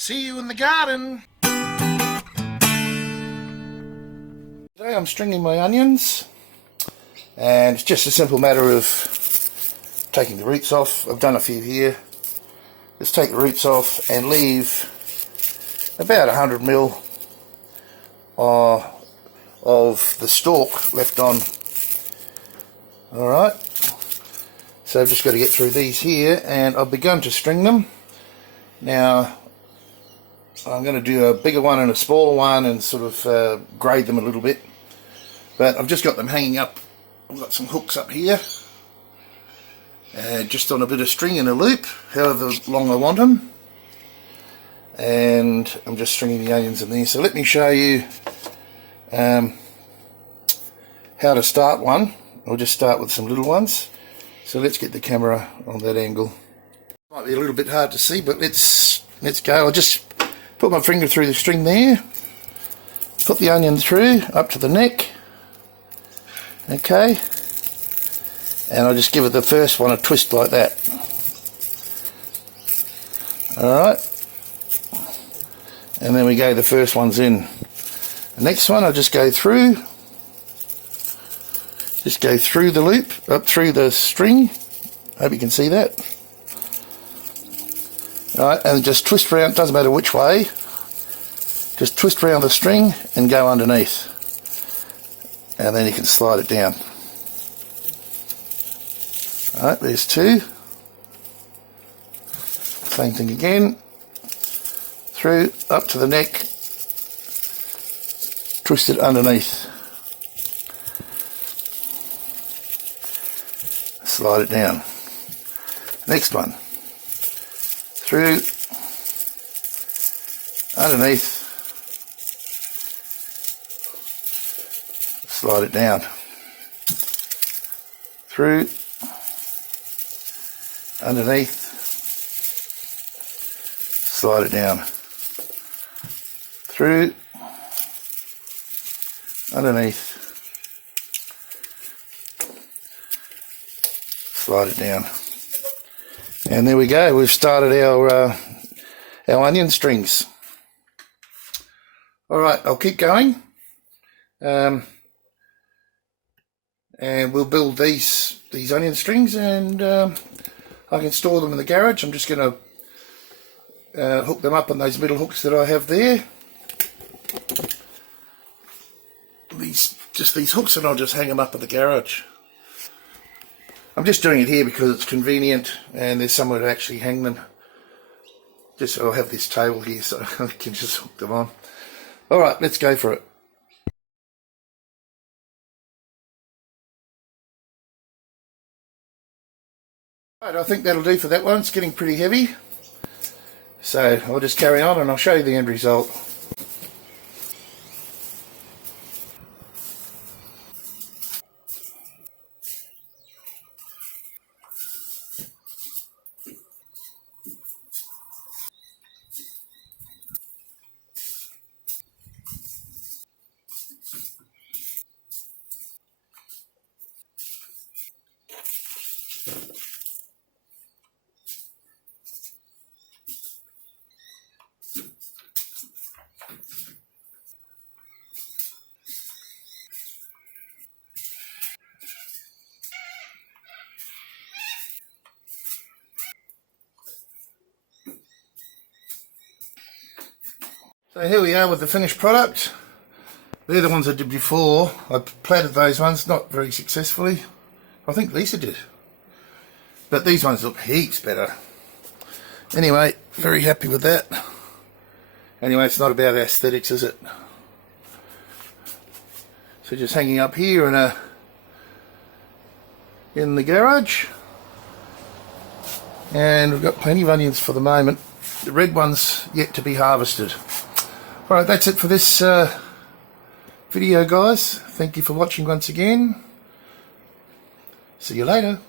See you in the garden. Today I'm stringing my onions, and it's just a simple matter of taking the roots off. I've done a few here. Just take the roots off and leave about 100 mil of the stalk left on. Alright, so I've just got to get through these here, and I've begun to string them. Now I'm going to do a bigger one and a smaller one and sort of grade them a little bit, but I've just got them hanging up. I've got some hooks up here, just on a bit of string in a loop, however long I want them, and I'm just stringing the onions in there. So let me show you how to start one. I'll just start with some little ones. So let's get the camera on that angle. Might be a little bit hard to see, but let's go. I'll just put my finger through the string there, put the onion through up to the neck, okay, and I'll just give it the first one a twist like that. Alright, and then we go, the first one's in. The next one I'll just go through the loop, up through the string. Hope you can see that. Alright, and just twist around, doesn't matter which way, just twist around the string and go underneath, and then you can slide it down. Alright, there's two. Same thing again, through, up to the neck, twist it underneath, slide it down. Next one, through, underneath, slide it down, through, underneath, slide it down, through, underneath, slide it down. And there we go, we've started our onion strings. Alright, I'll keep going, and we'll build these onion strings, and I can store them in the garage. I'm just going to hook them up on those middle hooks that I have there. These hooks, and I'll just hang them up in the garage. I'm just doing it here because it's convenient and there's somewhere to actually hang them. Just so I'll have this table here so I can just hook them on. Alright, let's go for it. Right, I think that'll do for that one. It's getting pretty heavy. So I'll just carry on and I'll show you the end result. So here we are with the finished product. They're the ones I did before. I platted those ones, not very successfully. I think Lisa did. But these ones look heaps better. Anyway, very happy with that. Anyway, it's not about aesthetics, is it? So just hanging up here in the garage. And we've got plenty of onions for the moment. The red one's yet to be harvested. Alright, that's it for this video, guys. Thank you for watching once again. See you later.